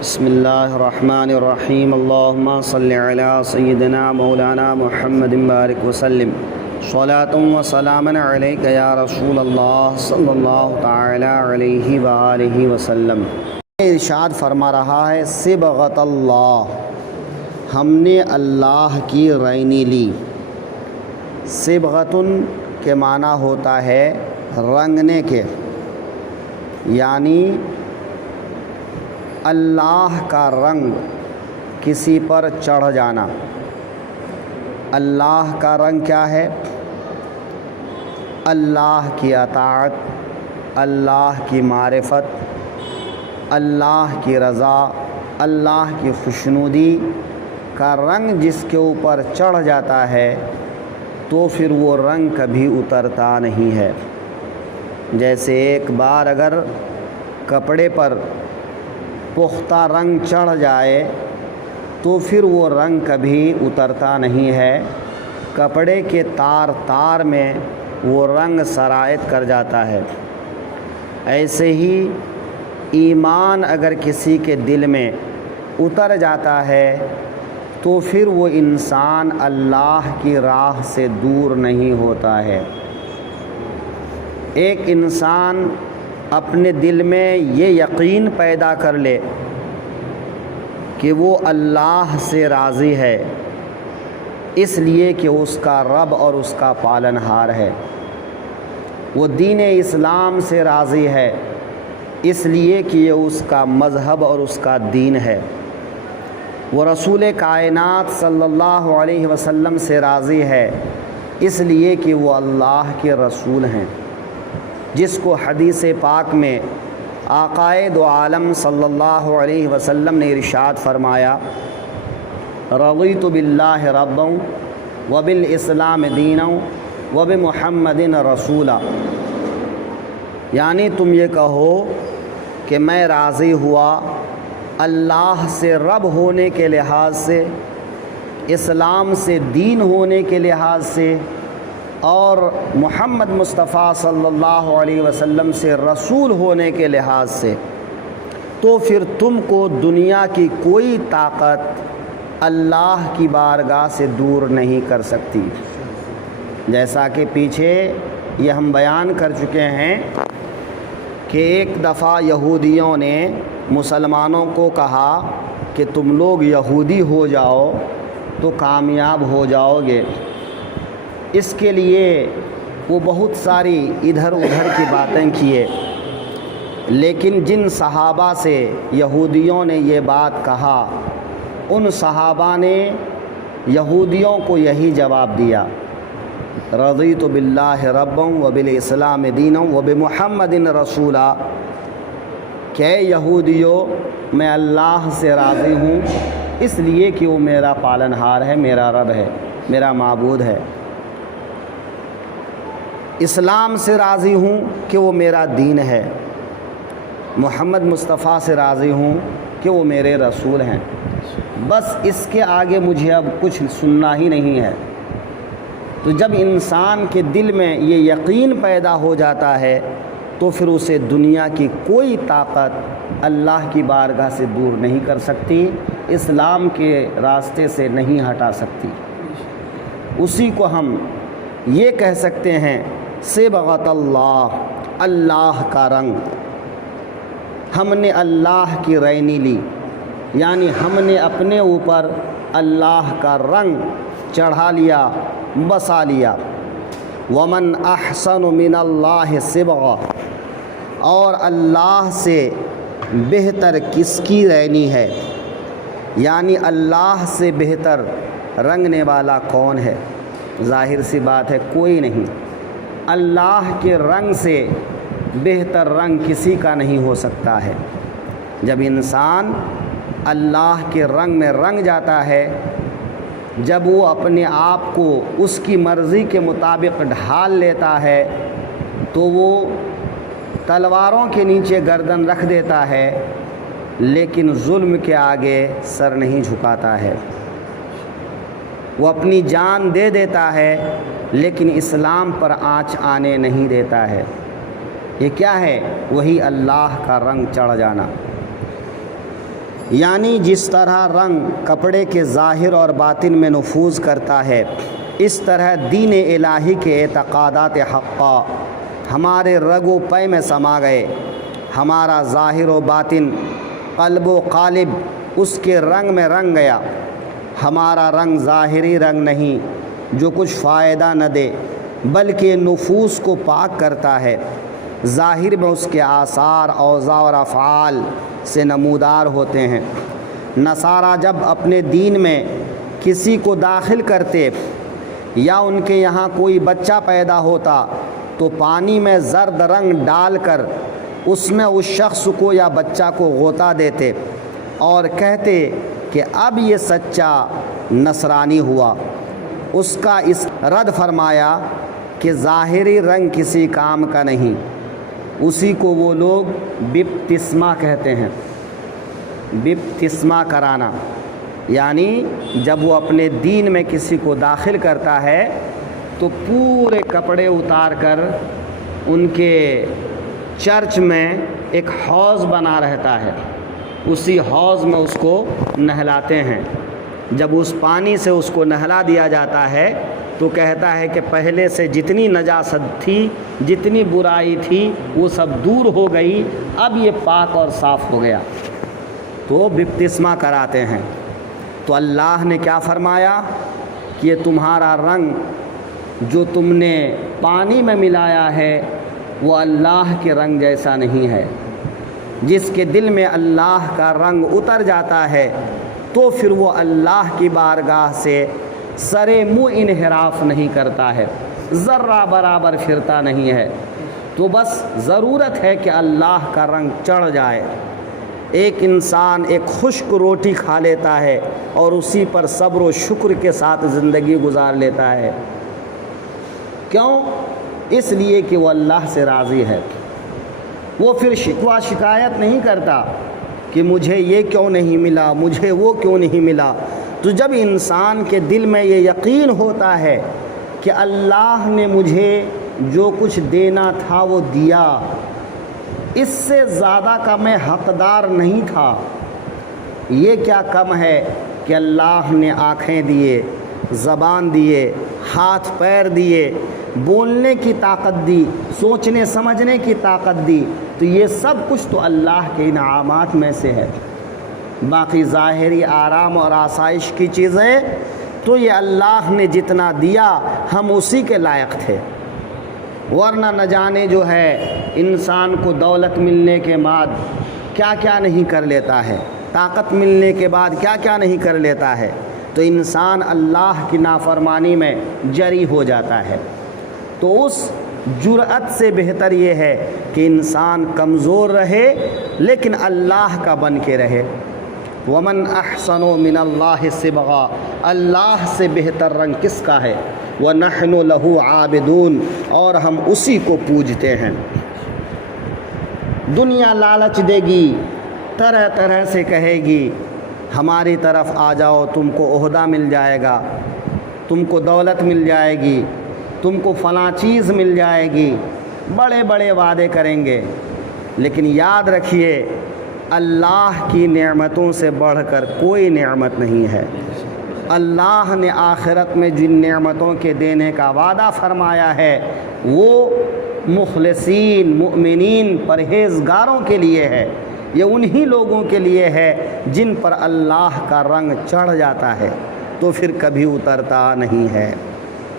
بسم اللہ الرحمن الرحیم اللہم صلی علی سیدنا مولانا محمد بارک وسلم صلاۃ و سلاما علیک یا رسول اللہ صلی اللہ تعالی علیہ وآلہ وسلم۔ ارشاد فرما رہا ہے صبغۃ اللہ، ہم نے اللہ کی رینی لی۔ صبغۃن کے معنی ہوتا ہے رنگنے کے، یعنی اللہ کا رنگ کسی پر چڑھ جانا۔ اللہ کا رنگ کیا ہے؟ اللہ کی اطاعت، اللہ کی معرفت، اللہ کی رضا، اللہ کی خوشنودی کا رنگ جس کے اوپر چڑھ جاتا ہے تو پھر وہ رنگ کبھی اترتا نہیں ہے۔ جیسے ایک بار اگر کپڑے پر پختہ رنگ چڑھ جائے تو پھر وہ رنگ کبھی اترتا نہیں ہے، کپڑے کے تار تار میں وہ رنگ سرایت کر جاتا ہے۔ ایسے ہی ایمان اگر کسی کے دل میں اتر جاتا ہے تو پھر وہ انسان اللہ کی راہ سے دور نہیں ہوتا ہے۔ ایک انسان اپنے دل میں یہ یقین پیدا کر لے کہ وہ اللہ سے راضی ہے، اس لیے کہ اس کا رب اور اس کا پالنہار ہے۔ وہ دین اسلام سے راضی ہے، اس لیے کہ یہ اس کا مذہب اور اس کا دین ہے۔ وہ رسول کائنات صلی اللہ علیہ وسلم سے راضی ہے، اس لیے کہ وہ اللہ کے رسول ہیں، جس کو حدیث پاک میں آقائے دو عالم صلی اللہ علیہ وسلم نے ارشاد فرمایا، رضیت باللہ ربا وبالاسلام دینا وبمحمد رسولا، یعنی تم یہ کہو کہ میں راضی ہوا اللہ سے رب ہونے کے لحاظ سے، اسلام سے دین ہونے کے لحاظ سے، اور محمد مصطفیٰ صلی اللہ علیہ وسلم سے رسول ہونے کے لحاظ سے، تو پھر تم کو دنیا کی کوئی طاقت اللہ کی بارگاہ سے دور نہیں کر سکتی۔ جیسا کہ پیچھے یہ ہم بیان کر چکے ہیں کہ ایک دفعہ یہودیوں نے مسلمانوں کو کہا کہ تم لوگ یہودی ہو جاؤ تو کامیاب ہو جاؤ گے۔ اس کے لیے وہ بہت ساری ادھر ادھر کی باتیں کیے، لیکن جن صحابہ سے یہودیوں نے یہ بات کہا ان صحابہ نے یہودیوں کو یہی جواب دیا، رضیت باللہ ربا وبالاسلام دینا وبمحمد رسولا، کہ یہودیوں میں اللہ سے راضی ہوں اس لیے کہ وہ میرا پالنہار ہے، میرا رب ہے، میرا معبود ہے۔ اسلام سے راضی ہوں کہ وہ میرا دین ہے، محمد مصطفیٰ سے راضی ہوں کہ وہ میرے رسول ہیں، بس اس کے آگے مجھے اب کچھ سننا ہی نہیں ہے۔ تو جب انسان کے دل میں یہ یقین پیدا ہو جاتا ہے تو پھر اسے دنیا کی کوئی طاقت اللہ کی بارگاہ سے دور نہیں کر سکتی، اسلام کے راستے سے نہیں ہٹا سکتی۔ اسی کو ہم یہ کہہ سکتے ہیں صبغۃ اللہ، اللہ کا رنگ۔ ہم نے اللہ کی رینی لی، یعنی ہم نے اپنے اوپر اللہ کا رنگ چڑھا لیا، بسا لیا۔ ومن احسن من اللہ صبغہ، اور اللہ سے بہتر کس کی رینی ہے، یعنی اللہ سے بہتر رنگنے والا کون ہے؟ ظاہر سی بات ہے کوئی نہیں۔ اللہ کے رنگ سے بہتر رنگ کسی کا نہیں ہو سکتا ہے۔ جب انسان اللہ کے رنگ میں رنگ جاتا ہے، جب وہ اپنے آپ کو اس کی مرضی کے مطابق ڈھال لیتا ہے تو وہ تلواروں کے نیچے گردن رکھ دیتا ہے، لیکن ظلم کے آگے سر نہیں جھکاتا ہے۔ وہ اپنی جان دے دیتا ہے لیکن اسلام پر آنچ آنے نہیں دیتا ہے۔ یہ کیا ہے؟ وہی اللہ کا رنگ چڑھ جانا۔ یعنی جس طرح رنگ کپڑے کے ظاہر اور باطن میں نفوذ کرتا ہے، اس طرح دین الہی کے اعتقادات حقہ ہمارے رگ و پے میں سما گئے۔ ہمارا ظاہر و باطن، قلب و قالب اس کے رنگ میں رنگ گیا۔ ہمارا رنگ ظاہری رنگ نہیں جو کچھ فائدہ نہ دے، بلکہ نفوس کو پاک کرتا ہے۔ ظاہر میں اس کے آثار، اوضاع اور افعال سے نمودار ہوتے ہیں۔ نصارہ جب اپنے دین میں کسی کو داخل کرتے یا ان کے یہاں کوئی بچہ پیدا ہوتا تو پانی میں زرد رنگ ڈال کر اس میں اس شخص کو یا بچہ کو غوطہ دیتے اور کہتے کہ اب یہ سچا نصرانی ہوا۔ اس کا اس رد فرمایا کہ ظاہری رنگ کسی کام کا نہیں، اسی کو وہ لوگ بپتسمہ کہتے ہیں۔ بپتسمہ کرانا یعنی جب وہ اپنے دین میں کسی کو داخل کرتا ہے تو پورے کپڑے اتار کر ان کے چرچ میں ایک حوض بنا رہتا ہے، اسی حوض میں اس کو نہلاتے ہیں۔ جب اس پانی سے اس کو نہلا دیا جاتا ہے تو کہتا ہے کہ پہلے سے جتنی نجاست تھی، جتنی برائی تھی، وہ سب دور ہو گئی، اب یہ پاک اور صاف ہو گیا۔ تو بپتسمہ کراتے ہیں۔ تو اللہ نے کیا فرمایا کہ یہ تمہارا رنگ جو تم نے پانی میں ملایا ہے وہ اللہ کے رنگ جیسا نہیں ہے۔ جس کے دل میں اللہ کا رنگ اتر جاتا ہے تو پھر وہ اللہ کی بارگاہ سے سرے منہ انحراف نہیں کرتا ہے، ذرہ برابر پھرتا نہیں ہے۔ تو بس ضرورت ہے کہ اللہ کا رنگ چڑھ جائے۔ ایک انسان ایک خشک روٹی کھا لیتا ہے اور اسی پر صبر و شکر کے ساتھ زندگی گزار لیتا ہے۔ کیوں؟ اس لیے کہ وہ اللہ سے راضی ہے۔ وہ پھر شکوہ شکایت نہیں کرتا کہ مجھے یہ کیوں نہیں ملا، مجھے وہ کیوں نہیں ملا۔ تو جب انسان کے دل میں یہ یقین ہوتا ہے کہ اللہ نے مجھے جو کچھ دینا تھا وہ دیا، اس سے زیادہ کا میں حقدار نہیں تھا، یہ کیا کم ہے کہ اللہ نے آنکھیں دیے، زبان دیے، ہاتھ پیر دیے، بولنے کی طاقت دی، سوچنے سمجھنے کی طاقت دی، تو یہ سب کچھ تو اللہ کے انعامات میں سے ہے۔ باقی ظاہری آرام اور آسائش کی چیزیں تو یہ اللہ نے جتنا دیا ہم اسی کے لائق تھے، ورنہ نہ جانے جو ہے انسان کو دولت ملنے کے بعد کیا کیا نہیں کر لیتا ہے، طاقت ملنے کے بعد کیا کیا نہیں کر لیتا ہے۔ تو انسان اللہ کی نافرمانی میں جری ہو جاتا ہے۔ تو اس جرأت سے بہتر یہ ہے کہ انسان کمزور رہے لیکن اللہ کا بن کے رہے۔ ومن احسن من اللہ صبغا، اللہ سے بہتر رنگ کس کا ہے؟ وَنَحْنُ لَهُ عَابِدُونَ، اور ہم اسی کو پوجتے ہیں۔ دنیا لالچ دے گی، طرح طرح سے کہے گی ہماری طرف آ جاؤ، تم کو عہدہ مل جائے گا، تم کو دولت مل جائے گی، تم کو فلاں چیز مل جائے گی، بڑے بڑے وعدے کریں گے۔ لیکن یاد رکھیے اللہ کی نعمتوں سے بڑھ کر کوئی نعمت نہیں ہے۔ اللہ نے آخرت میں جن نعمتوں کے دینے کا وعدہ فرمایا ہے وہ مخلصین، مؤمنین، پرہیزگاروں کے لیے ہے۔ یہ انہی لوگوں کے لیے ہے جن پر اللہ کا رنگ چڑھ جاتا ہے تو پھر کبھی اترتا نہیں ہے۔